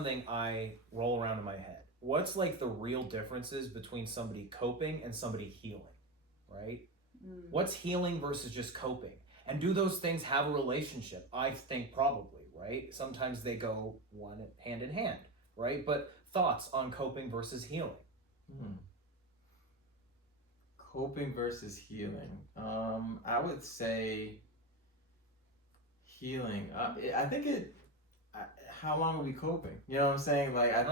something I roll around in my head. What's like the real differences between somebody coping and somebody healing, right? What's healing versus just coping? And do those things have a relationship? I think probably, right? Sometimes they go one hand in hand, right? But thoughts on coping versus healing? Hmm. Coping versus healing. I would say healing. I think it. I, how long are we coping? You know what I'm saying? Like I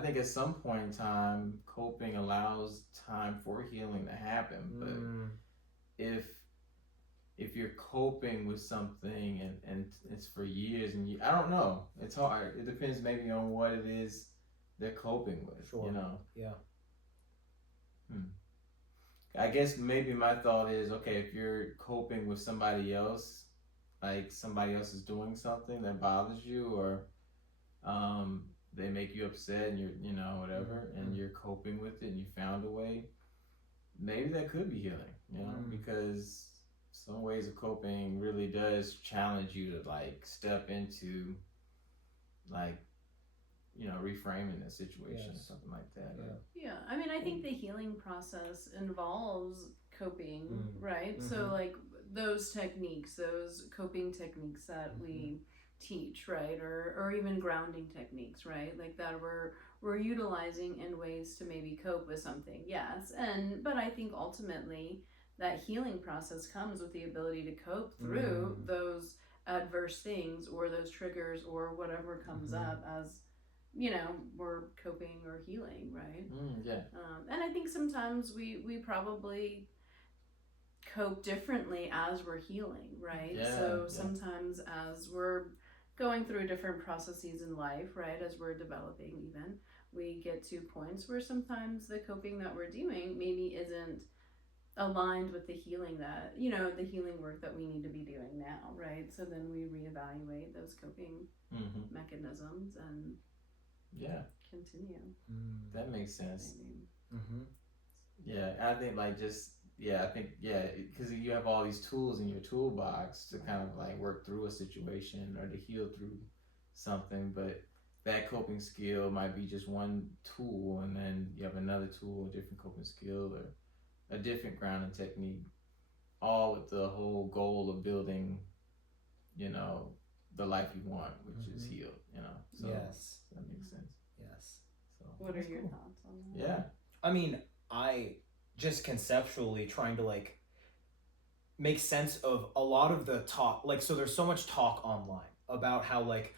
think at some point in time, coping allows time for healing to happen. But if if you're coping with something and it's for years and I don't know. It's hard. It depends maybe on what it is they're coping with. Sure. You know. Yeah. I guess maybe my thought is okay if you're coping with somebody else, like somebody else is doing something that bothers you or they make you upset and you're whatever and you're coping with it and you found a way, maybe that could be healing, because some ways of coping really does challenge you to like step into like reframing the situation or something like that. Yeah, I mean, I think the healing process involves coping, right? So, like, those techniques, those coping techniques that we teach, right? Or even grounding techniques, right? Like that we're utilizing in ways to maybe cope with something, yes. But I think ultimately that healing process comes with the ability to cope through those adverse things or those triggers or whatever comes up as we're coping or healing, right? Yeah. And I think sometimes we probably cope differently as we're healing, right? Yeah, so sometimes as we're going through different processes in life, right, as we're developing even, we get to points where sometimes the coping that we're doing maybe isn't aligned with the healing the healing work that we need to be doing now, right? So then we reevaluate those coping mechanisms and continue. That makes sense. Yeah, I think like because you have all these tools in your toolbox to kind of like work through a situation or to heal through something, but that coping skill might be just one tool, and then you have another tool, a different coping skill, or a different grounding technique, all with the whole goal of building, the life you want, which is healed. So yes, that makes sense. Yes. So what are your thoughts on that? Yeah. I mean, I just conceptually trying to like make sense of a lot of the talk. Like, so there's so much talk online about how like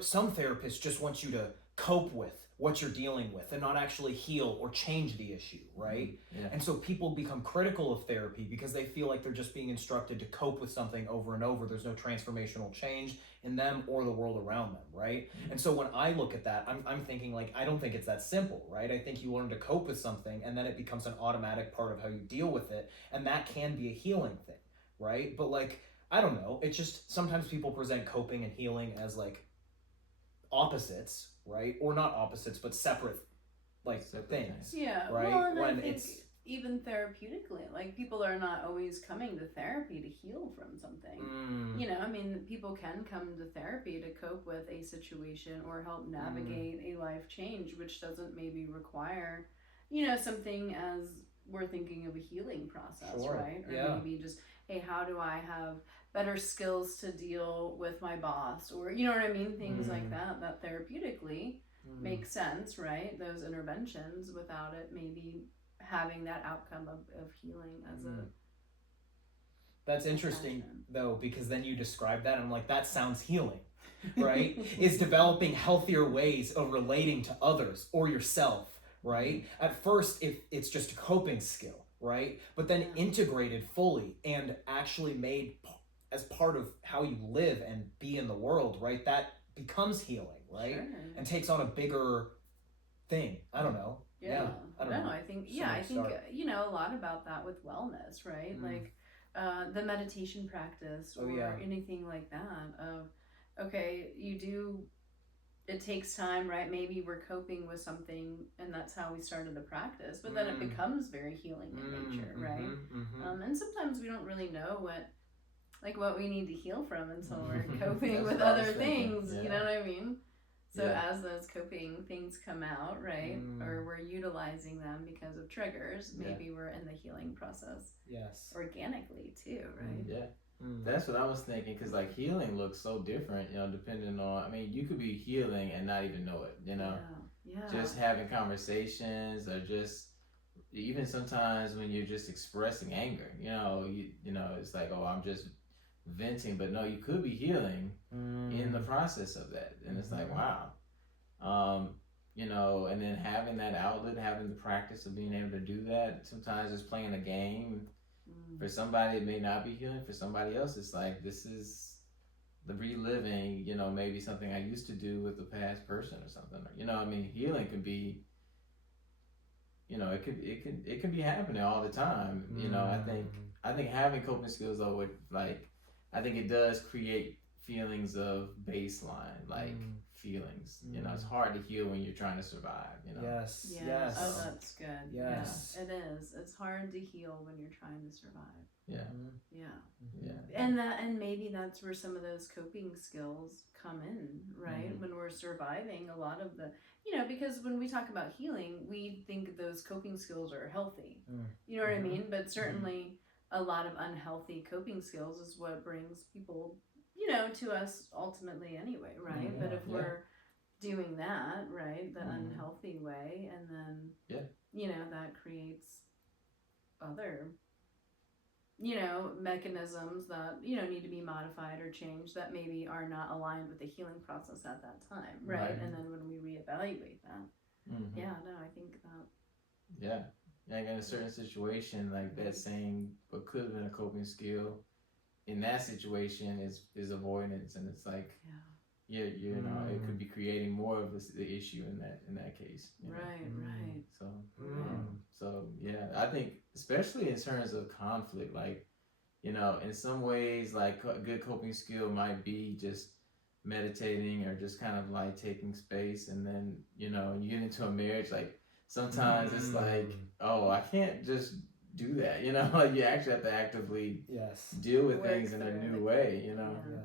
some therapists just want you to cope with what you're dealing with and not actually heal or change the issue, right? Yeah. And so people become critical of therapy because they feel like they're just being instructed to cope with something over and over. There's no transformational change in them or the world around them, right? And so when I look at that, I'm thinking like, I don't think it's that simple, right? I think you learn to cope with something and then it becomes an automatic part of how you deal with it, and that can be a healing thing, right? But like, I don't know, it's just sometimes people present coping and healing as like opposites, right? Or not opposites, but separate things. Yeah, right? Well, and when I think even therapeutically, like people are not always coming to therapy to heal from something. I mean, people can come to therapy to cope with a situation or help navigate a life change, which doesn't maybe require, something as we're thinking of a healing process, right? Or maybe just, hey, how do I have better skills to deal with my boss, or you know what I mean, things like that therapeutically make sense, right? Those interventions without it maybe having that outcome of healing as a That's interesting though, because then you describe that and I'm like, that sounds healing, right? Is developing healthier ways of relating to others or yourself, right? At first it's just a coping skill, right? But then integrated fully and actually made as part of how you live and be in the world, right? That becomes healing, right? Sure. And takes on a bigger thing. I don't know. I don't know. I think a lot about that with wellness, right? Like the meditation practice or anything like that of okay, it takes time, right? Maybe we're coping with something and that's how we started the practice, but then it becomes very healing in nature, right? And sometimes we don't really know what we need to heal from until we're coping with other things, you know what I mean? So as those coping things come out, right, or we're utilizing them because of triggers, maybe we're in the healing process. Yes. Organically too, right? Yeah. That's what I was thinking, because like healing looks so different, depending on, I mean, you could be healing and not even know it, Yeah. just having conversations, or just even sometimes when you're just expressing anger, it's like, oh, I'm just venting, but no, you could be healing in the process of that. And it's like, wow. And then having that outlet, having the practice of being able to do that, sometimes it's playing a game. For somebody, it may not be healing. For somebody else, it's like, this is the reliving, maybe something I used to do with the past person or something. Healing can be, it can be happening all the time. I think having coping skills, though, would, like, I think it does create feelings of baseline, like feelings. It's hard to heal when you're trying to survive. Yes. Yeah. Yes. Oh, that's good. Yes. Yeah, it is. It's hard to heal when you're trying to survive. Yeah. And maybe that's where some of those coping skills come in, right? When we're surviving a lot of the, because when we talk about healing, we think those coping skills are healthy. You know what I mean? But certainly a lot of unhealthy coping skills is what brings people, to us ultimately anyway, right? But if we're doing that, right, the unhealthy way, and then, that creates other mechanisms that need to be modified or changed that maybe are not aligned with the healing process at that time, right? And then when we reevaluate that, I think that like in a certain situation, like that same what could have been a coping skill in that situation is avoidance, and it's like it could be creating more of the issue in that case, right. So I think especially in terms of conflict, like, in some ways, like a good coping skill might be just meditating, or just kind of like taking space. And then, when you get into a marriage, like sometimes it's like, oh, I can't just do that, like you actually have to actively deal with things in a new way,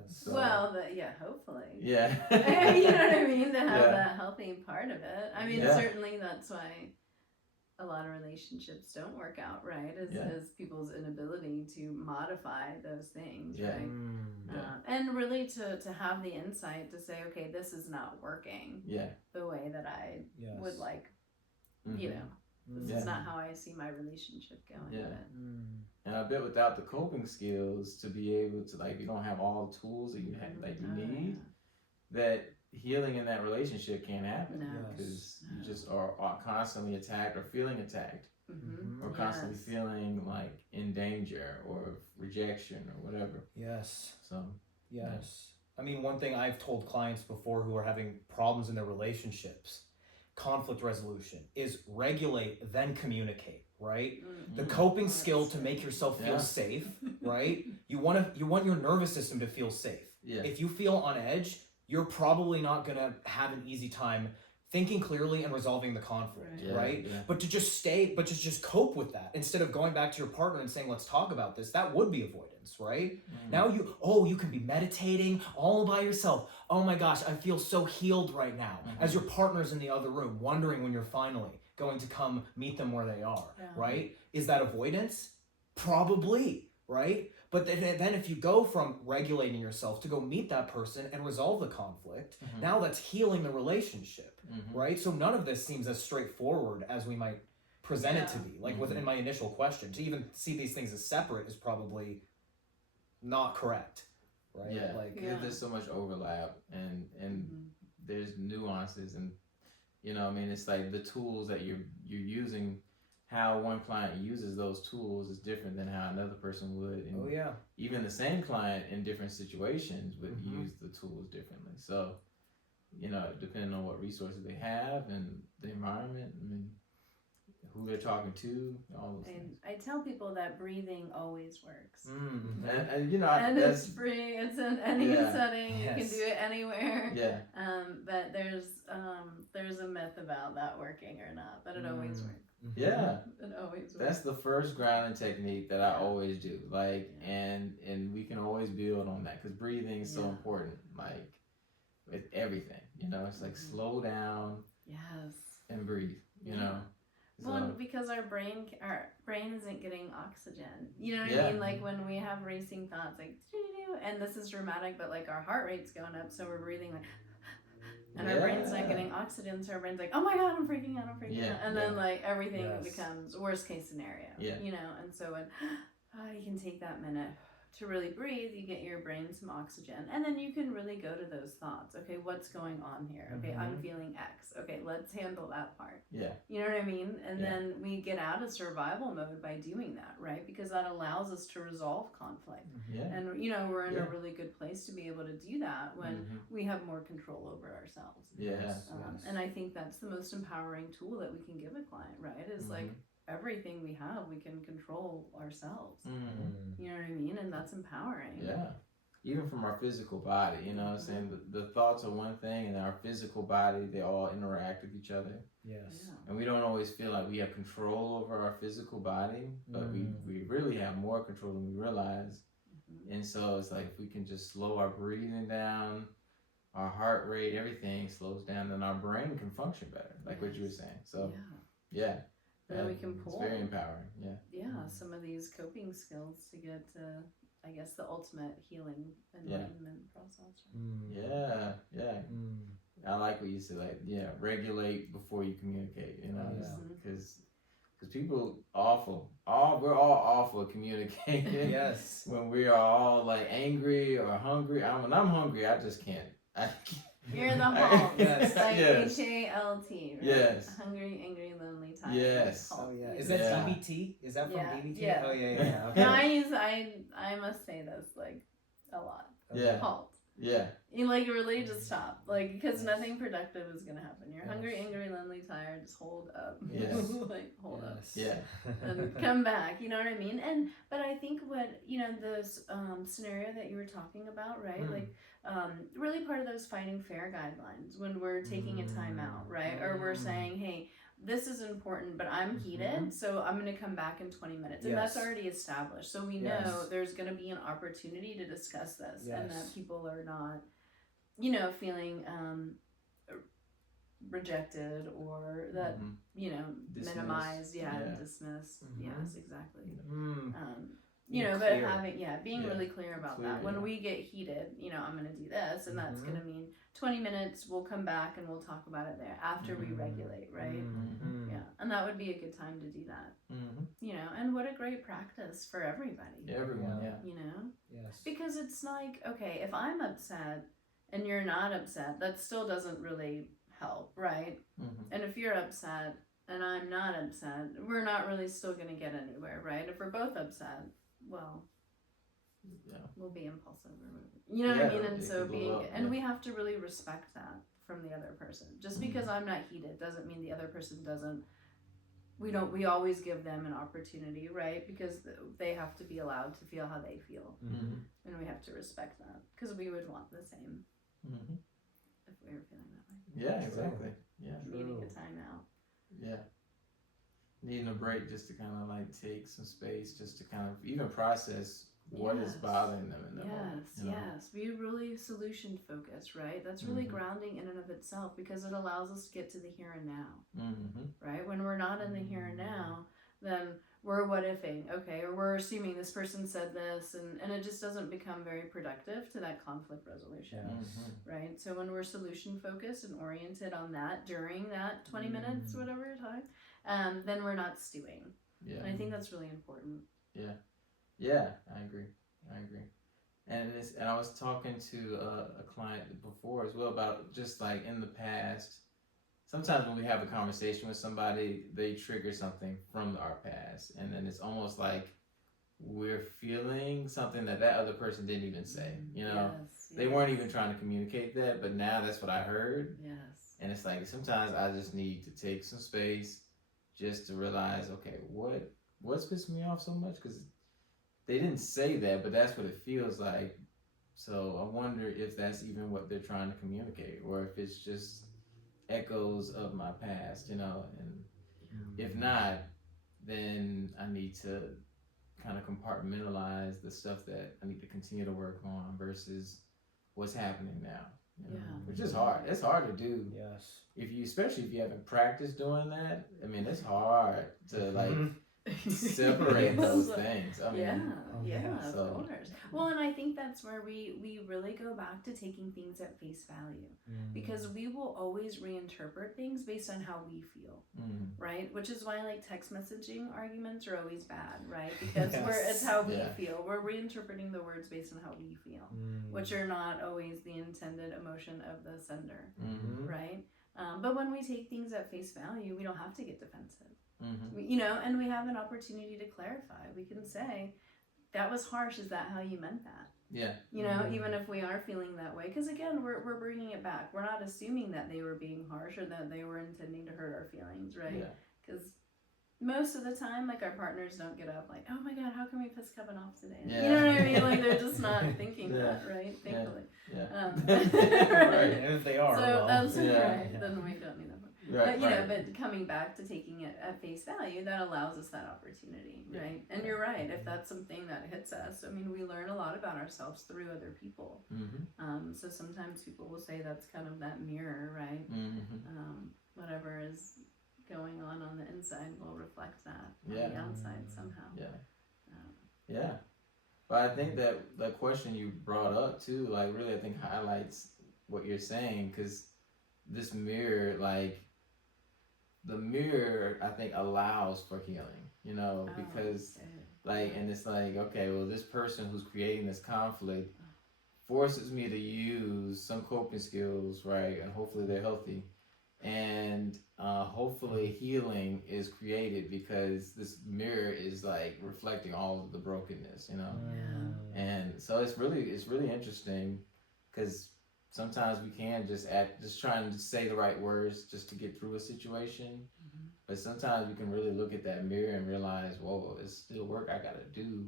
So, well, hopefully. Yeah. You know what I mean? To have that healthy part of it. I mean, certainly that's why a lot of relationships don't work out, right? Is people's inability to modify those things, right? And really to have the insight to say, okay, this is not working the way that I would like, this is not how I see my relationship going. And I bet without the coping skills, to be able to, like, you don't have all the tools that you have, like you need, that healing in that relationship can't happen, because you just are constantly attacked, or feeling attacked, or constantly feeling like in danger, or rejection, or whatever. So I mean, one thing I've told clients before who are having problems in their relationships, conflict resolution, is regulate, then communicate, right? The coping skill to make yourself feel safe, right? You want your nervous system to feel safe. If you feel on edge, you're probably not gonna have an easy time thinking clearly and resolving the conflict, right? But to just cope with that instead of going back to your partner and saying, let's talk about this, that would be avoidance, right? Now you can be meditating all by yourself. Oh my gosh, I feel so healed right now. As your partner's in the other room, wondering when you're finally going to come meet them where they are, right? Is that avoidance? Probably, right? But then if you go from regulating yourself to go meet that person and resolve the conflict, now that's healing the relationship, right? So none of this seems as straightforward as we might present it to be. Like within my initial question, to even see these things as separate is probably not correct, right? There's so much overlap, and there's nuances, and it's like the tools that you're using. How one client uses those tools is different than how another person would. And even the same client in different situations would use the tools differently. So, depending on what resources they have and the environment, who they're talking to, all those things. I tell people that breathing always works. And it's free. It's in any setting. You can do it anywhere. But there's a myth about that working or not, but it always works. It always works. That's the first grounding technique that I always do. Like, and we can always build on that, because breathing is so important. Like, with everything. You know, it's like slow down Yes. and breathe. You know. Well, So, because our brain isn't getting oxygen. You know what I Yeah. mean? Like when we have racing thoughts, like, and this is dramatic, but like our heart rate's going up, so we're breathing like, and our brain's not getting oxygen, so our brain's like, oh my god, I'm freaking out, and then like everything becomes worst case scenario. You know, and so when you can take that minute to really breathe, you get your brain some oxygen, and then you can really go to those thoughts. Okay, what's going on here? Okay, I'm feeling X. Okay, let's handle that part. Yeah. You know what I mean? And then we get out of survival mode by doing that, right? Because that allows us to resolve conflict. Yeah. And, you know, we're in a really good place to be able to do that when we have more control over ourselves. Yes. And I think that's the most empowering tool that we can give a client, right? Is like, everything we have, we can control ourselves. You know what I mean? And that's empowering. Yeah. Even from our physical body, you know what I'm saying? The thoughts are one thing, and our physical body, they all interact with each other. Yes. Yeah. And we don't always feel like we have control over our physical body, but we really have more control than we realize. And so it's like if we can just slow our breathing down, our heart rate, everything slows down, then our brain can function better, like what you were saying. So, yeah. Then we can pull. It's very empowering. Yeah. Yeah, some of these coping skills to get I guess the ultimate healing enlightenment process. Yeah. I like what you said. Like, regulate before you communicate. You know, because people we're all awful at communicating. Yes. When we are all like angry or hungry. When I'm hungry, I just can't. You're the halt. Yes. Like Yes. HALT. Right? Yes. Hungry, angry, lonely, tired. Yes. Halt. Oh yeah. Is that DBT? Is that from DBT? Yeah. Oh yeah. Okay. No, I must say this like a lot. Yeah. Halt. Yeah. You like really just stop, like, because nothing productive is gonna happen. You're hungry, angry, lonely, tired. Just hold up. Yes. Like hold up. Yeah. And come back. You know what I mean? But I think what this scenario that you were talking about, right? Like really part of those fighting fair guidelines when we're taking a time out, right? Or we're saying, hey, this is important, but I'm heated, so I'm going to come back in 20 minutes. And that's already established. So we know there's going to be an opportunity to discuss this and that people are not, feeling rejected or that, Dismissed. minimized, dismissed. Yes, exactly. But being really clear about that. When we get heated, I'm going to do this, and that's going to mean 20 minutes, we'll come back and we'll talk about it there after we regulate, right? Yeah, and that would be a good time to do that. And what a great practice for everybody. Everyone, Yes. Because it's like, okay, if I'm upset and you're not upset, that still doesn't really help, right? And if you're upset and I'm not upset, we're not really still going to get anywhere, right? If we're both upset, well, we'll be impulsive or whatever. You know what I mean? And so we have to really respect that from the other person. Just because I'm not heated doesn't mean the other person doesn't. We always give them an opportunity, right? Because they have to be allowed to feel how they feel. And we have to respect that because we would want the same if we were feeling that way. Yeah, exactly. Yeah. Needing a timeout. Yeah. Needing a break just to kind of like take some space, just to kind of even process what is bothering them in the moment. Yes. Be really solution focused, right? That's really grounding in and of itself because it allows us to get to the here and now, right? When we're not in the here and now, then we're what ifing, okay, or we're assuming this person said this, and it just doesn't become very productive to that conflict resolution, right? So when we're solution focused and oriented on that during that 20 minutes, whatever time, then we're not stewing. Yeah. And I think that's really important. Yeah, I agree. And I was talking to a client before as well about just like in the past, sometimes when we have a conversation with somebody, they trigger something from our past. And then it's almost like we're feeling something that other person didn't even say. They weren't even trying to communicate that, but now that's what I heard. Yes. And it's like sometimes I just need to take some space just to realize, okay, what's pissing me off so much? Because they didn't say that, but that's what it feels like. So I wonder if that's even what they're trying to communicate, or if it's just echoes of my past, and if not, then I need to kind of compartmentalize the stuff that I need to continue to work on versus what's happening now, Yeah. Which is hard. It's hard to do. Yes. Especially if you haven't practiced doing that. I mean, it's hard to like Mhm. separate those things. I mean, Of so course. Well, and I think that's where we really go back to taking things at face value, because we will always reinterpret things based on how we feel, right? Which is why like text messaging arguments are always bad, right? Because it's how we feel. We're reinterpreting the words based on how we feel, which are not always the intended emotion of the sender, right? But when we take things at face value, we don't have to get defensive. You know, and we have an opportunity to clarify. We can say, that was harsh. Is that how you meant that? Yeah. You know, even if we are feeling that way. Because again, we're bringing it back. We're not assuming that they were being harsh or that they were intending to hurt our feelings, right? Because most of the time, like, our partners don't get up like, oh my God, how can we piss Kevin off today? You know what I mean? Like, they're just not thinking that, right? Thankfully. Right. And if they are, so well, that's right. Then we don't need them. Right, But you know, but coming back to taking it at face value, that allows us that opportunity, right? And you're right. If that's something that hits us, I mean, we learn a lot about ourselves through other people. So sometimes people will say that's kind of that mirror, right? Whatever is going on the inside will reflect that on the outside somehow. Yeah. But I think that the question you brought up too, like, really, I think highlights what you're saying, because this mirror, like, the mirror, I think, allows for healing, you know, because like, and it's like, okay, well, this person who's creating this conflict forces me to use some coping skills, right? And hopefully they're healthy. And hopefully healing is created because this mirror is like reflecting all of the brokenness, you know? And so it's really interesting, because sometimes we can just trying to say the right words just to get through a situation. But sometimes we can really look at that mirror and realize, whoa, it's still work I gotta do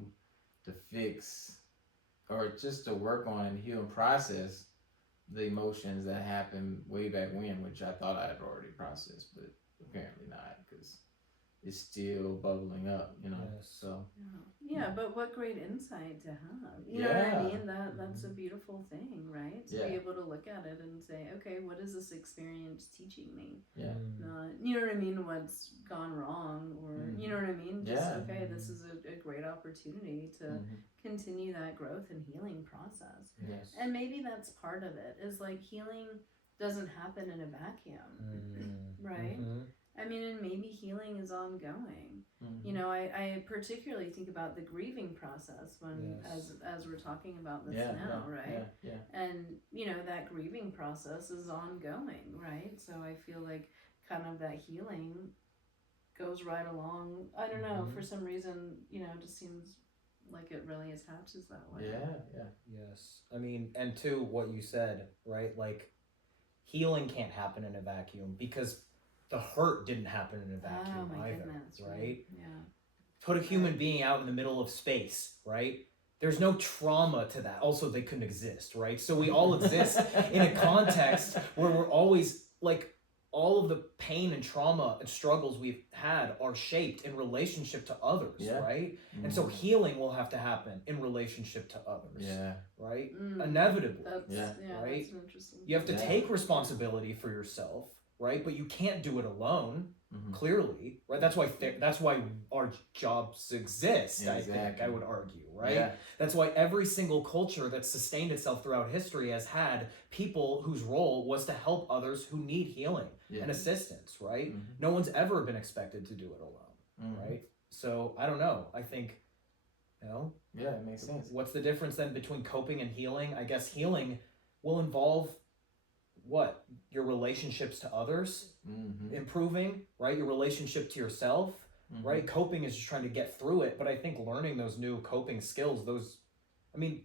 to fix, or just to work on and heal and process the emotions that happened way back when, which I thought I had already processed, but apparently not, because it's still bubbling up, you know. So but what great insight to have. You know what I mean? That's a beautiful thing, right? To be able to look at it and say, okay, what is this experience teaching me? Not, you know what I mean, what's gone wrong, or you know what I mean? Just okay, this is a great opportunity to continue that growth and healing process. And maybe that's part of it, is like healing doesn't happen in a vacuum, right? I mean, and maybe healing is ongoing. You know, I particularly think about the grieving process when, as we're talking about this now, right? And, you know, that grieving process is ongoing, right? So I feel like kind of that healing goes right along. I don't know, for some reason, you know, it just seems like it really attaches that way. Yes. I mean, and to what you said, right? Like, healing can't happen in a vacuum, because the hurt didn't happen in a vacuum either, right? Put a human being out in the middle of space, right? There's no trauma to that. Also, they couldn't exist, right? So we all exist in a context where we're always, like, all of the pain and trauma and struggles we've had are shaped in relationship to others, right? And so healing will have to happen in relationship to others, right? Inevitably, right? That's interesting. You have to take responsibility for yourself, right? But you can't do it alone. Clearly, right? That's why our jobs exist. I think I would argue, right? That's why every single culture that's sustained itself throughout history has had people whose role was to help others who need healing and assistance, right? No one's ever been expected to do it alone, right? So I don't know. I think, you know, it makes sense. What's the difference then between coping and healing? I guess healing will involve what? Your relationships to others improving, right? Your relationship to yourself, right? Coping is just trying to get through it, but I think learning those new coping skills,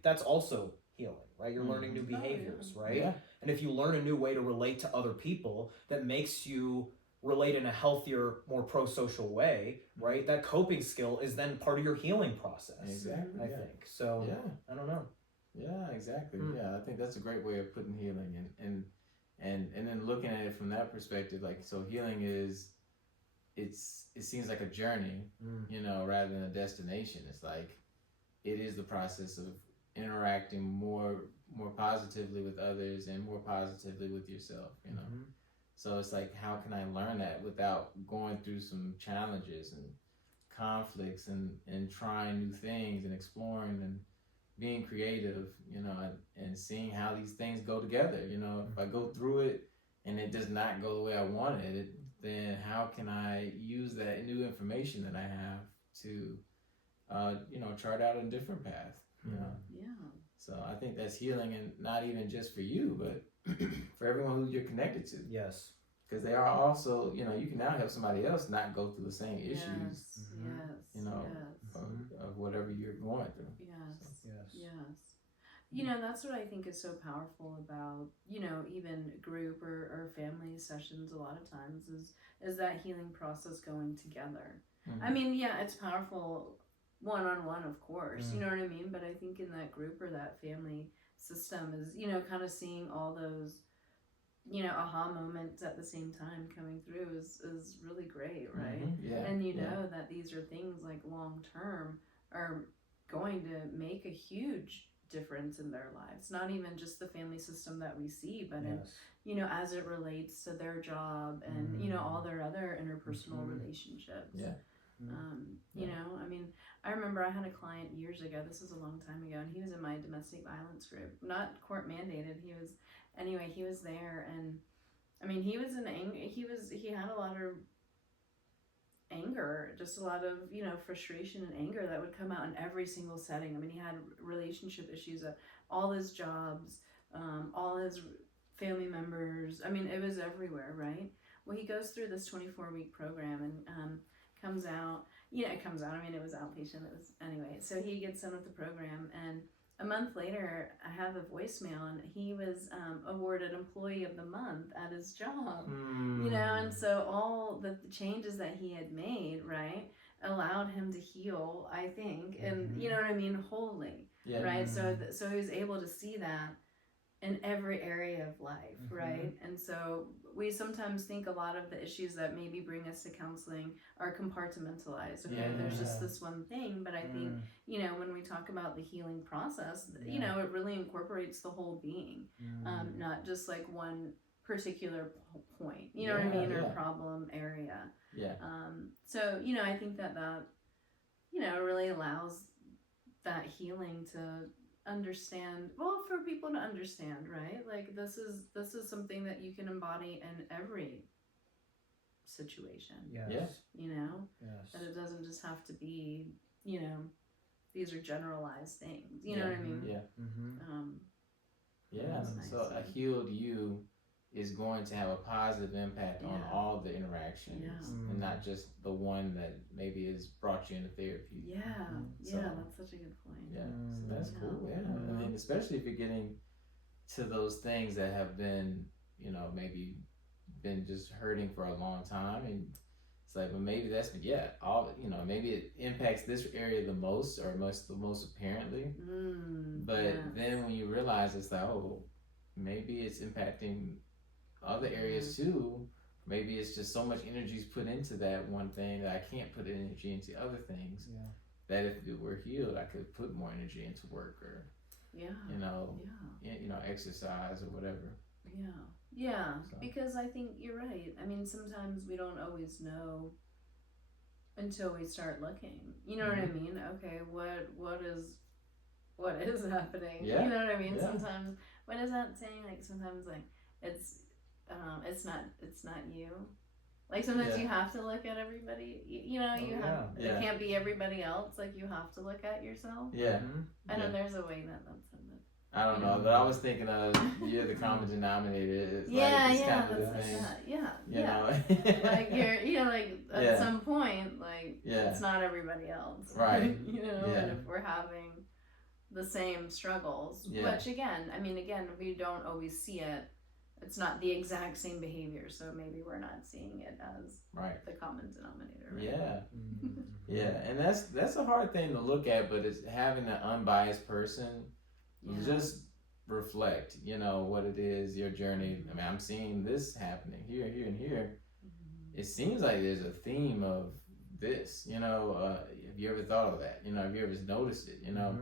that's also healing, right? You're learning new behaviors, right? And if you learn a new way to relate to other people that makes you relate in a healthier, more pro-social way, right? That coping skill is then part of your healing process. I think. So, I don't know. Yeah, exactly. Yeah, I think that's a great way of putting healing and then looking at it from that perspective, like, so healing is, it seems like a journey, you know, rather than a destination. It's like, it is the process of interacting more positively with others and more positively with yourself, you know. Mm-hmm. So it's like, how can I learn that without going through some challenges and conflicts and trying new things and exploring and being creative, you know, and seeing how these things go together. You know, if I go through it and it does not go the way I wanted it, then how can I use that new information that I have to, you know, chart out a different path, you know? Yeah. So I think that's healing, and not even just for you, but for everyone who you're connected to. Yes. Because they are also, you know, you can now help somebody else not go through the same issues, Yes. you know, Yes. of whatever you're going through. Yes. So. Yes. You know, that's what I think is so powerful about, you know, even group or family sessions a lot of times is that healing process going together. Mm-hmm. I mean, yeah, it's powerful one-on-one, of course, you know what I mean? But I think in that group or that family system is, you know, kind of seeing all those, you know, aha moments at the same time coming through is really great, right? Mm-hmm. Yeah. And you know that these are things like long term are going to make a huge difference in their lives. Not even just the family system that we see, but in, you know, as it relates to their job and, you know, all their other interpersonal relationships. Yeah. You know, I mean, I remember I had a client years ago, this was a long time ago, and he was in my domestic violence group, not court mandated. He was there, and I mean, he was in anger. He had a lot of anger, just a lot of, you know, frustration and anger that would come out in every single setting. I mean, he had relationship issues at all his jobs, all his family members. I mean, it was everywhere, right? Well, he goes through this 24-week program and comes out. Yeah, it comes out. I mean, it was outpatient. It was anyway. So he gets done with the program, and a month later, I have a voicemail, and he was awarded Employee of the Month at his job. You know, and so all the changes that he had made, right, allowed him to heal, I think, and you know what I mean, wholly, right? So he was able to see that in every area of life, right? And so we sometimes think a lot of the issues that maybe bring us to counseling are compartmentalized. Okay, there's just this one thing, but I think, you know, when we talk about the healing process, you know, it really incorporates the whole being, not just like one particular point, you know what I mean, or problem area. So, you know, I think that you know, really allows that healing to understand, well, for people to understand, right? Like this is something that you can embody in every situation. You know, that it doesn't just have to be, you know, these are generalized things, you know what I mean? So a healed you is going to have a positive impact on all the interactions and not just the one that maybe has brought you into therapy. That's such a good point. So that's cool. I mean, especially if you're getting to those things that have been, you know, maybe been just hurting for a long time, and it's like, well, maybe that's all, you know, maybe it impacts this area the most or the most apparently, but then when you realize it's like, oh, maybe it's impacting other areas too. Maybe it's just so much energy is put into that one thing that I can't put energy into other things. That if it were healed, I could put more energy into work or you know, exercise or whatever. Because I think you're right. I mean, sometimes we don't always know until we start looking. You know what I mean? Okay, what is happening? You know what I mean? Sometimes, what is that saying? Like sometimes, like it's not you. Like sometimes you have to look at everybody. You know, it can't be everybody else. Like you have to look at yourself. I know there's a way that that's said. I don't know, but I was thinking of you're the common denominator. It's kind of the thing. You know? Like you're, you know, like at some point, like it's not everybody else, right? You know, and if we're having the same struggles, which again, we don't always see it. It's not the exact same behavior, so maybe we're not seeing it as the common denominator. Right? And that's a hard thing to look at, but it's having an unbiased person. Just reflect, you know, what it is, your journey. I mean, I'm seeing this happening here, and here. It seems like there's a theme of this, you know. Have you ever thought of that? You know, have you ever noticed it? You know,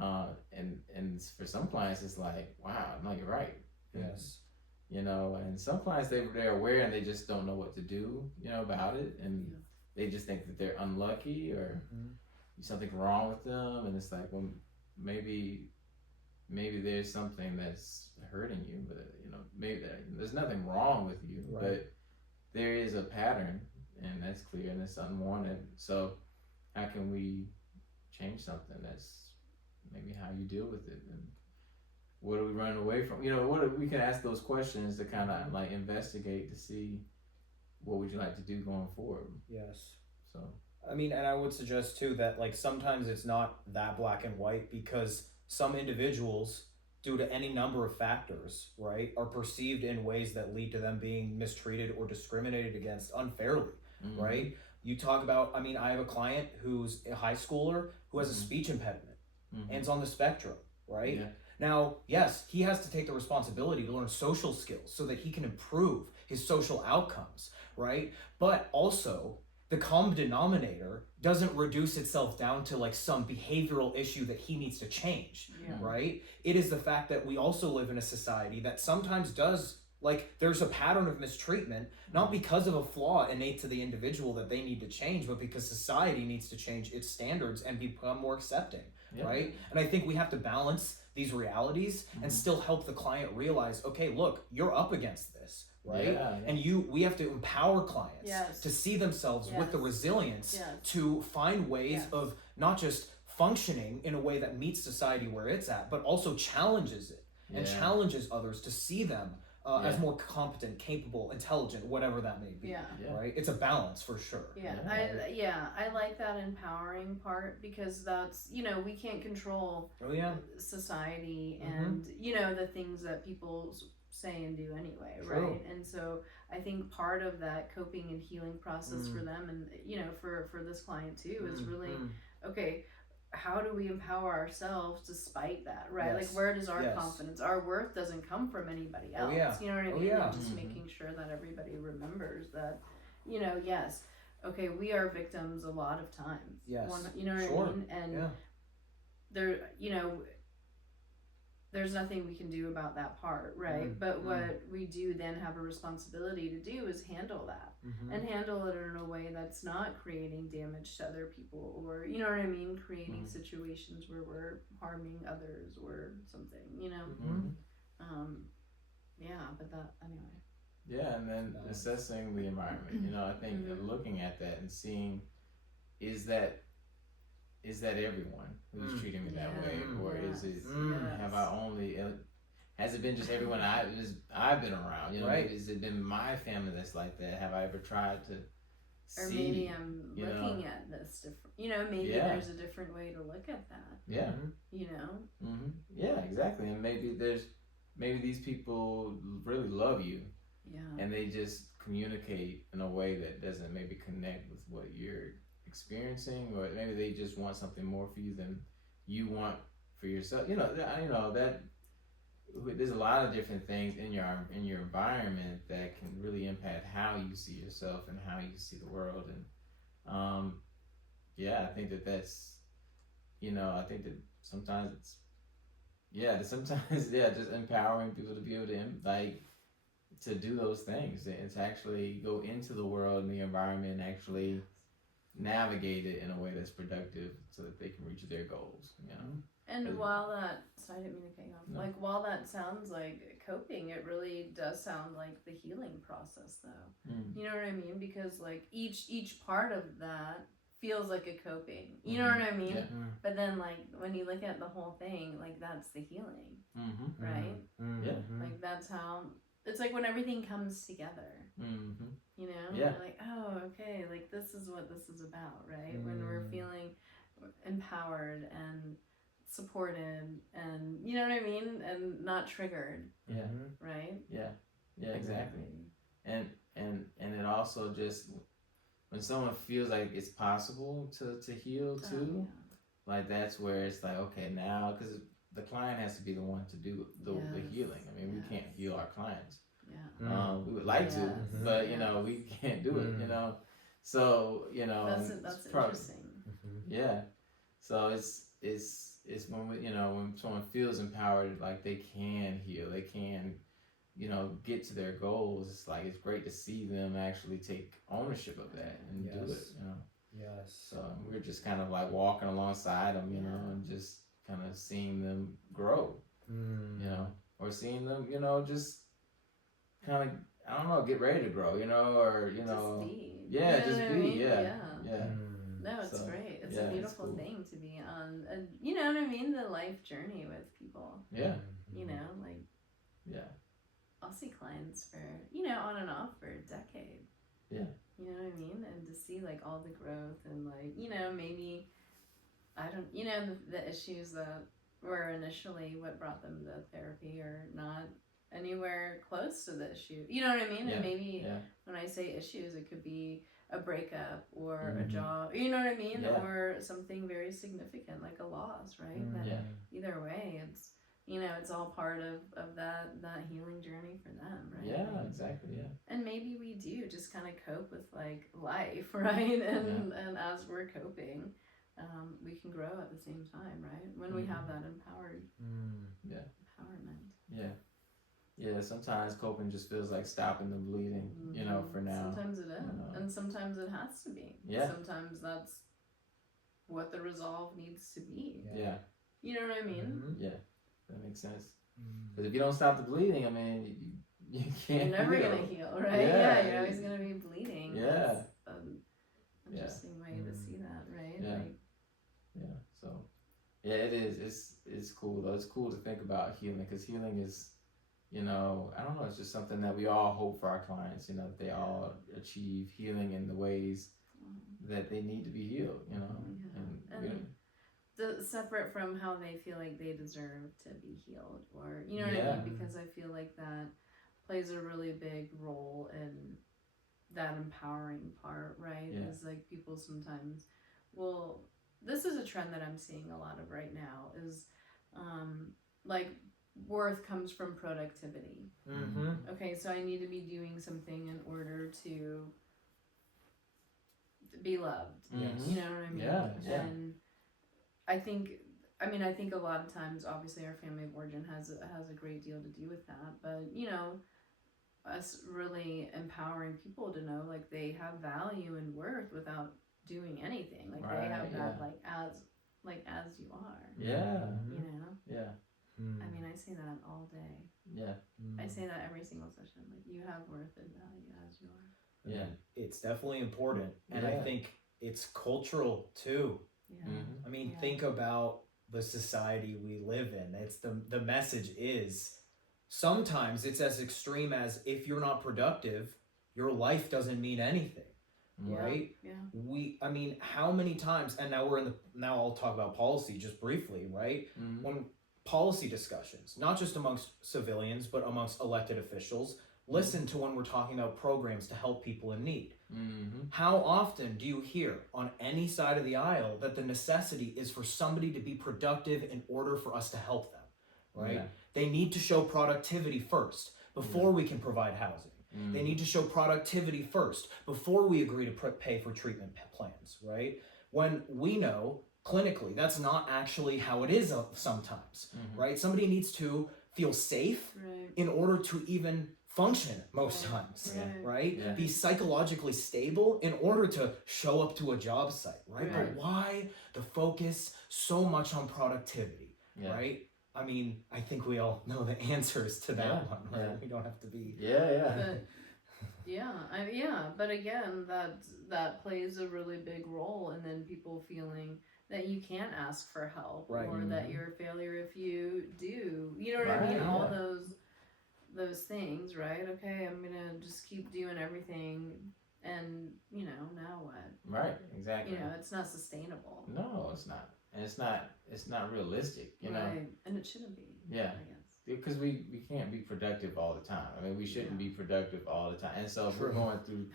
And for some clients, it's like, wow, no, you're right. Yes. You know, and some clients they're aware and they just don't know what to do, you know, about it, and they just think that they're unlucky or something wrong with them, and it's like, well, maybe there's something that's hurting you, but you know, maybe there's nothing wrong with you, Right. but there is a pattern, and that's clear, and it's unwanted. So how can we change something? That's maybe how you deal with it, and what are we running away from? You know, we can ask those questions to kind of like investigate to see what would you like to do going forward. Yes. So I mean, and I would suggest too that like sometimes it's not that black and white, because some individuals, due to any number of factors, right, are perceived in ways that lead to them being mistreated or discriminated against unfairly, right? You talk about, I mean, I have a client who's a high schooler who has a speech impediment and is on the spectrum, right? Yeah. Now, yes, he has to take the responsibility to learn social skills so that he can improve his social outcomes, right? But also, the common denominator doesn't reduce itself down to like some behavioral issue that he needs to change, right? It is the fact that we also live in a society that sometimes does, like, there's a pattern of mistreatment, not because of a flaw innate to the individual that they need to change, but because society needs to change its standards and become more accepting, right? And I think we have to balance these realities and still help the client realize, okay, look, you're up against this, right? And we have to empower clients to see themselves with the resilience to find ways of not just functioning in a way that meets society where it's at, but also challenges it and challenges others to see them as more competent, capable, intelligent, whatever that may be. Right? It's a balance for sure. I like that empowering part, because that's, you know, we can't control society and you know, the things that people say and do anyway, right? And so I think part of that coping and healing process for them, and you know, for this client too, is really okay, how do we empower ourselves despite that, right? Like, where does our confidence, our worth doesn't come from anybody else. You know what I mean? And just making sure that everybody remembers that, you know, yes, okay, we are victims a lot of times. You know what I mean? And there, you know, there's nothing we can do about that part, right? But what we do then have a responsibility to do is handle that, and handle it in a way that's not creating damage to other people, or, you know what I mean, creating situations where we're harming others or something, you know? But that, anyway. Yeah, and then assessing the environment, you know, I think looking at that and seeing, is that everyone who's treating me that way, or is it have I only has it been just everyone I've been around, you know? Maybe has it been my family that's like that? Have I ever tried to see, or maybe I'm looking at this different, you know, maybe there's a different way to look at that, you know? Yeah, exactly. And maybe these people really love you, and they just communicate in a way that doesn't maybe connect with what you're experiencing, or maybe they just want something more for you than you want for yourself. You know that there's a lot of different things in your environment that can really impact how you see yourself and how you see the world. And I think that's, you know, I think that sometimes just empowering people to be able to to do those things and to actually go into the world and the environment and actually navigate it in a way that's productive so that they can reach their goals, you know? And while that, sorry, I didn't mean to cut you off. Like, while that sounds like coping, it really does sound like the healing process, though. You know what I mean? Because like each part of that feels like a coping. You know what I mean? But then, like, when you look at the whole thing, like, that's the healing, right? Like, that's how it's like when everything comes together. You know? You're like, oh, okay, like, this is what this is about, right? When we're feeling empowered and supported, and you know what I mean, and not triggered. Right? Exactly. And it also just, when someone feels like it's possible to heal too, like, that's where it's like, okay, now, because the client has to be the one to do the healing. I mean, we can't heal our clients. We would like to, but you know, we can't do it, you know. So, you know, that's interesting. So it's when when someone feels empowered, like they can heal, they can get to their goals. It's like it's great to see them actually take ownership of that and do it. Yes. So we're just kind of like walking alongside them, and just kind of seeing them grow, or seeing them, just kind of, I don't know, get ready to grow, or just be. just be, yeah. No, it's So, great. It's yeah, a it's beautiful cool. thing to be on, and you know what I mean. The life journey with people. Yeah. Like Yeah. I'll see clients for on and off for a decade. Yeah. You know what I mean, and to see like all the growth and like maybe I don't the issues that were initially what brought them to therapy are not anywhere close to the issue. You know what I mean? Yeah. And maybe when I say issues, it could be a breakup or a job. You know what I mean? Yeah. Or something very significant like a loss, right? But either way, it's it's all part of that healing journey for them, right? Yeah, exactly. Yeah. And maybe we do just kind of cope with like life, right? And as we're coping, we can grow at the same time, right? When we have that empowerment. Yeah. Yeah, sometimes coping just feels like stopping the bleeding, for now. Sometimes it is. And sometimes it has to be. Yeah. Sometimes that's what the resolve needs to be. Yeah. You know what I mean? Yeah, that makes sense. Because if you don't stop the bleeding, I mean, you can't. You're never going to heal, right? Yeah, you're always going to be bleeding. Yeah. That's an interesting way to see that, right? Yeah. So, yeah, it is. It's cool, though. It's cool to think about healing, because healing is, I don't know, it's just something that we all hope for our clients, that they all achieve healing in the ways that they need to be healed, And separate from how they feel like they deserve to be healed, or what I mean, because I feel like that plays a really big role in that empowering part, right? Is like people sometimes this is a trend that I'm seeing a lot of right now, is like worth comes from productivity. Okay, so I need to be doing something in order to be loved. You know what I mean? Yeah. And I think a lot of times, obviously, our family of origin has a great deal to do with that. But us really empowering people to know like they have value and worth without doing anything. Like they have that as you are. Yeah. Yeah. I mean, I say that all day. Yeah. I say that every single session. Like you have worth and value as you are. Yeah. It's definitely important, and I think it's cultural too. Yeah. I mean, think about the society we live in. It's the message is sometimes it's as extreme as if you're not productive, your life doesn't mean anything. Right? Yeah. I mean, how many times, and now I'll talk about policy just briefly, right? When policy discussions, not just amongst civilians, but amongst elected officials, listen to when we're talking about programs to help people in need. How often do you hear on any side of the aisle that the necessity is for somebody to be productive in order for us to help them, right? Yeah. They need to show productivity first before we can provide housing. They need to show productivity first before we agree to pay for treatment plans, right? When we know clinically that's not actually how it is sometimes, right? Somebody needs to feel safe in order to even function most times, right? Yeah. Be psychologically stable in order to show up to a job site, right? But why the focus so much on productivity, right? I mean, I think we all know the answers to that one, right? We don't have to be. But again, that plays a really big role, and then people feeling that you can't ask for help, or that you're a failure if you do. You know what I mean? All those things, right? Okay, I'm gonna just keep doing everything, and now what? Right. Exactly. It's not sustainable. No, it's not. And it's not realistic, Right. And it shouldn't be. Yeah. I guess. Because we can't be productive all the time. I mean, we shouldn't be productive all the time. And so if we're going through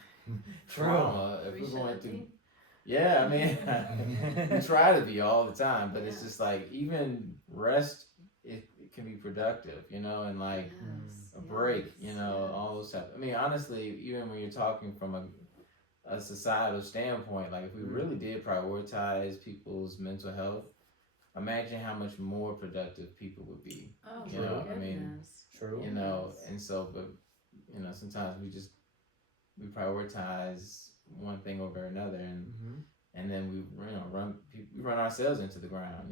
trauma, if we're going through, I mean, we try to be all the time, but it's just like even rest, it can be productive, and like a break, all those stuff. I mean, honestly, even when you're talking from a societal standpoint, like if we really did prioritize people's mental health, imagine how much more productive people would be. Oh You my know, goodness. I mean, True. you know, Yes. and so, but sometimes we prioritize one thing over another, and then we we run ourselves into the ground.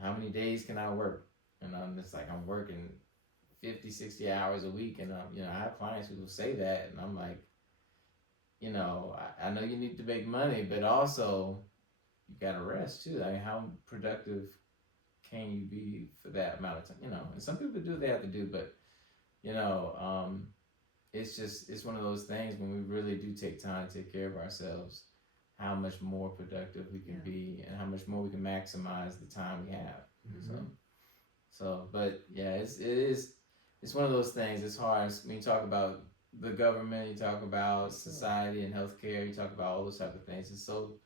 How many days can I work? And I'm just like, I'm working 50, 60 hours a week, and I have clients who will say that, and I'm like, I know you need to make money, but also you gotta rest too. I mean, how productive can you be for that amount of time? And some people do what they have to do, but you know, it's one of those things when we really do take time to take care of ourselves, how much more productive we can be, and how much more we can maximize the time we have. But yeah, it's one of those things. It's hard when you talk about the government, you talk about society and healthcare, you talk about all those type of things. It's so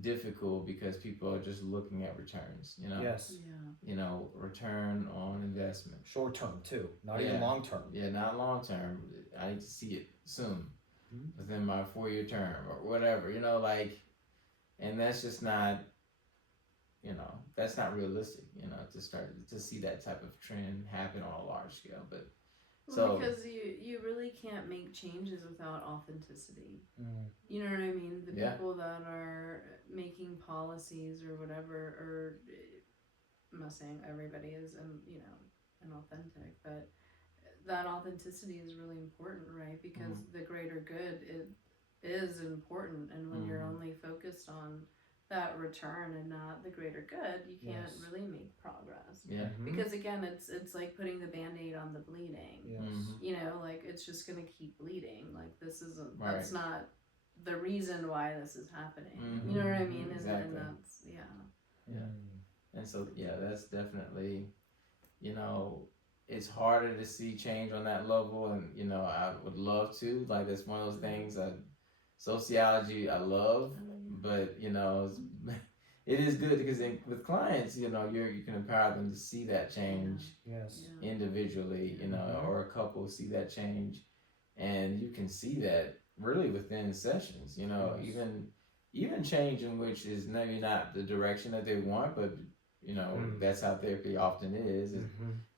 difficult because people are just looking at returns. Yes. Return on investment. Short term too, not even long term. Yeah, not long term. I need to see it soon, within my 4-year term or whatever. And that's just not. That's not realistic. To start to see that type of trend happen on a large scale. But because you really can't make changes without authenticity. Mm. You know what I mean? The people that are making policies or whatever, or I'm not saying everybody is, inauthentic, but that authenticity is really important, right? Because the greater good is important, and when you're only focused on that return and not the greater good, you can't really make progress. Yeah. Because again, it's like putting the Band-Aid on the bleeding. Yes. Like it's just gonna keep bleeding. Like this isn't. That's not the reason why this is happening. You know what I mean? Exactly. And that's And so that's definitely, it's harder to see change on that level, and I would love to. Like it's one of those things. Sociology I love, but it is good because with clients, you can empower them to see that change individually, or a couple see that change, and you can see that really within sessions, even change in which is maybe not the direction that they want, but that's how therapy often is.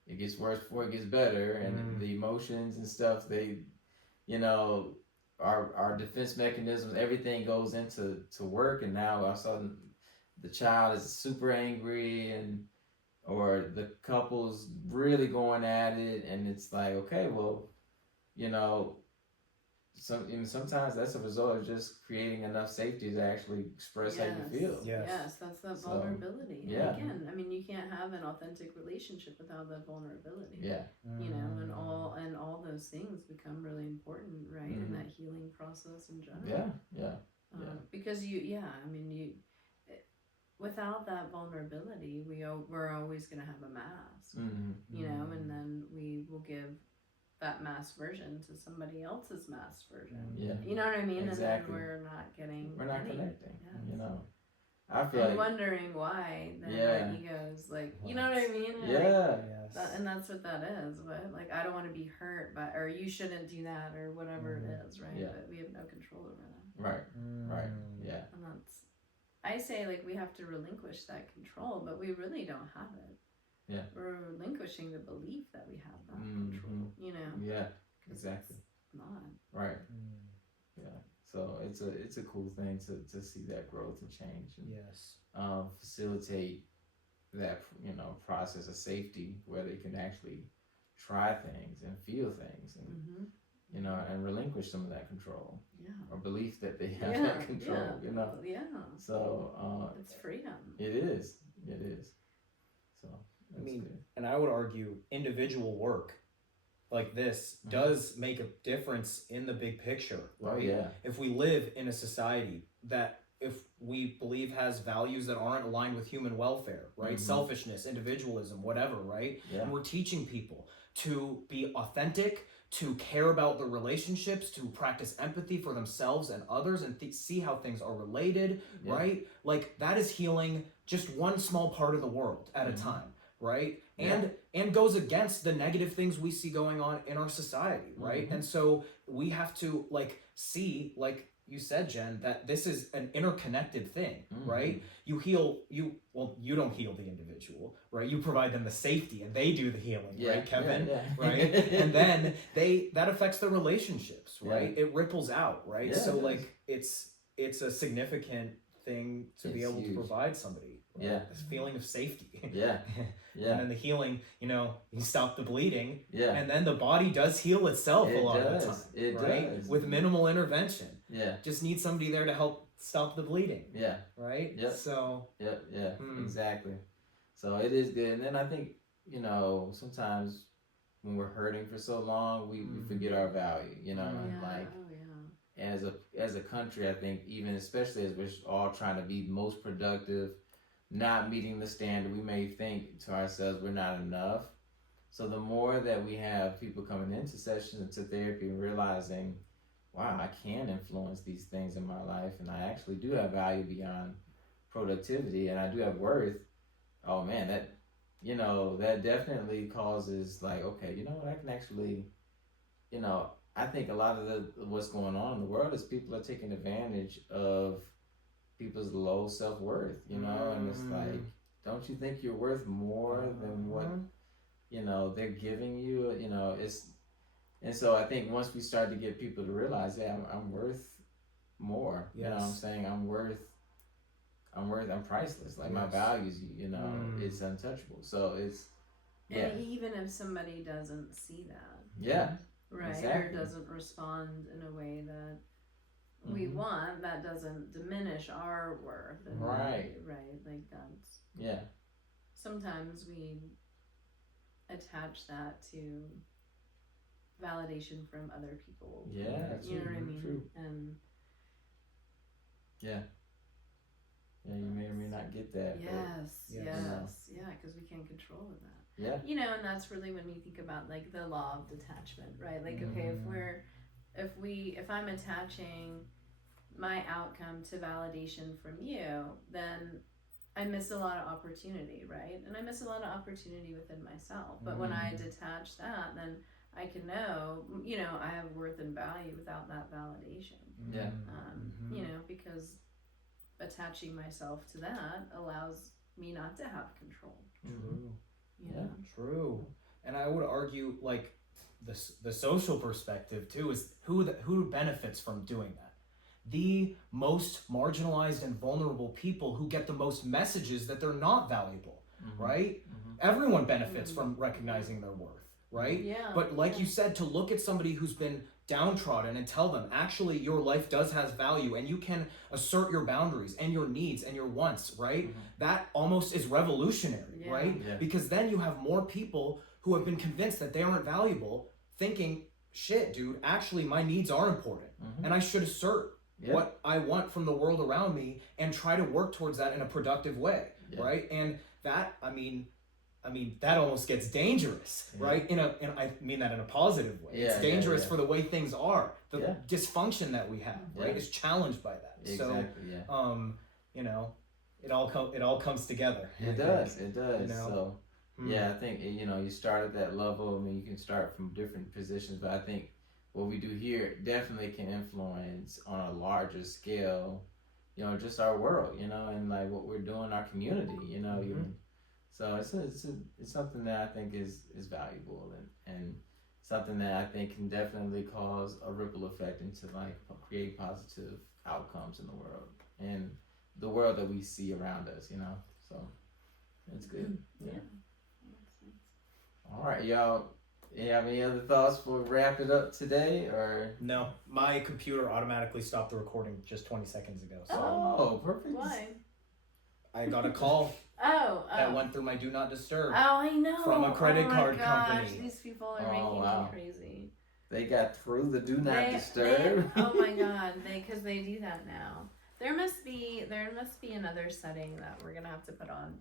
It gets worse before it gets better, and the emotions and stuff, they, our defense mechanisms, everything goes into work, and now all of a sudden the child is super angry, or the couple's really going at it, and it's like, okay, well, sometimes that's a result of just creating enough safety to actually express how you feel. Yes, that's that vulnerability. And again, I mean, you can't have an authentic relationship without that vulnerability. And all those things become really important, right, in that healing process in general. Because without that vulnerability, we're always going to have a mask, and then we will give that masked version to somebody else's masked version. You know what I mean? Exactly. And then we're not connecting. Yes. I feel and wondering why then our egos, like, you know what I mean? And that's what that is. But like, I don't want to be hurt by, or you shouldn't do that, or whatever it is, right? But we have no control over that. Right. Yeah. And I say, like, we have to relinquish that control, but we really don't have it. We're relinquishing the belief that we have that control, Yeah, exactly. It's not. Right. Yeah. So it's a cool thing to see that growth and change, and facilitate that process of safety where they can actually try things and feel things, and and relinquish some of that control or belief that they have that control. So it's freedom. It is. So I mean, and I would argue individual work like this does make a difference in the big picture, right? If we live in a society that, if we believe, has values that aren't aligned with human welfare, right? Selfishness, individualism, whatever, right? And we're teaching people to be authentic, to care about the relationships, to practice empathy for themselves and others, and see how things are related, right? Like, that is healing just one small part of the world at a time, right? and goes against the negative things we see going on in our society, right? Mhm. And so we have to like see, like you said, Jen, that this is an interconnected thing, right? You don't heal the individual, right? You provide them the safety and they do the healing, right, Kevin? Right? And then that affects the relationships, right? It ripples out, right? Yeah, So it like it's a significant thing to be It's able huge. to provide somebody, right? Yeah. This feeling of safety. Yeah. And then the healing, you stop the bleeding, Yeah. and then the body does heal itself a lot of the time, It right? does. With minimal intervention. Yeah. Just need somebody there to help stop the bleeding. Yeah. Right? Yep. So. Yeah. Exactly. So it is good. And then I think, sometimes when we're hurting for so long, we forget our value, and like as a country, I think even especially as we're all trying to be most productive, not meeting the standard, we may think to ourselves we're not enough. So the more that we have people coming into sessions, into therapy, and realizing, wow, I can influence these things in my life, and I actually do have value beyond productivity, and I do have worth. Oh man, that definitely causes like, okay, you know what, I can actually, I think a lot of what's going on in the world is people are taking advantage of people's low self-worth, and it's like, don't you think you're worth more than what they're giving you? And so I think once we start to get people to realize, yeah, I'm worth more. Yes. You know what I'm saying? I'm priceless. Like my values, it's untouchable. So it's And even if somebody doesn't see that. Yeah. Right. Exactly. Or doesn't respond in a way that we want, that doesn't diminish our worth. And right. Like that's. Yeah. Sometimes we attach that to validation from other people. Yeah. That's you know what I mean? True. And yeah, you may or may not get that. Yes, because we can't control that. Yeah. And that's really when we think about like the law of detachment, right? Like, okay, if I'm attaching my outcome to validation from you, then I miss a lot of opportunity, right? And I miss a lot of opportunity within myself. But when I detach that, then I can know, I have worth and value without that validation. Yeah. Because attaching myself to that allows me not to have control. True. Yeah. True. And I would argue, like, the social perspective too is who benefits from doing that. The most marginalized and vulnerable people who get the most messages that they're not valuable, right? Everyone benefits from recognizing their worth, right? Yeah. But like you said, to look at somebody who's been downtrodden and tell them, actually, your life does have value and you can assert your boundaries and your needs and your wants, right? That almost is revolutionary, right? Yeah. Because then you have more people who have been convinced that they aren't valuable, thinking, shit, dude, actually my needs are important and I should assert what I want from the world around me and try to work towards that in a productive way, right? And that, I mean, that almost gets dangerous, right? And I mean that in a positive way. It's dangerous for the way things are. The dysfunction that we have, right, is challenged by that. Exactly. So, it all comes together. It does. So, Hmm. I think, you start at that level. I mean, you can start from different positions, but I think what we do here definitely can influence on a larger scale, just our world, and like what we're doing in our community, even. So it's something that I think is valuable and something that I think can definitely cause a ripple effect into like create positive outcomes in the world and the world that we see around us, So it's good. Yeah. All right, y'all. You have any other thoughts before we wrap it up today, or? No, my computer automatically stopped the recording just 20 seconds ago. So Oh, perfect. Why? I got a call that went through my do not disturb. Oh, I know. From a credit card gosh, company. These people are making me crazy. They got through the do not disturb. Oh my god, because they do that now. There must be another setting that we're gonna have to put on.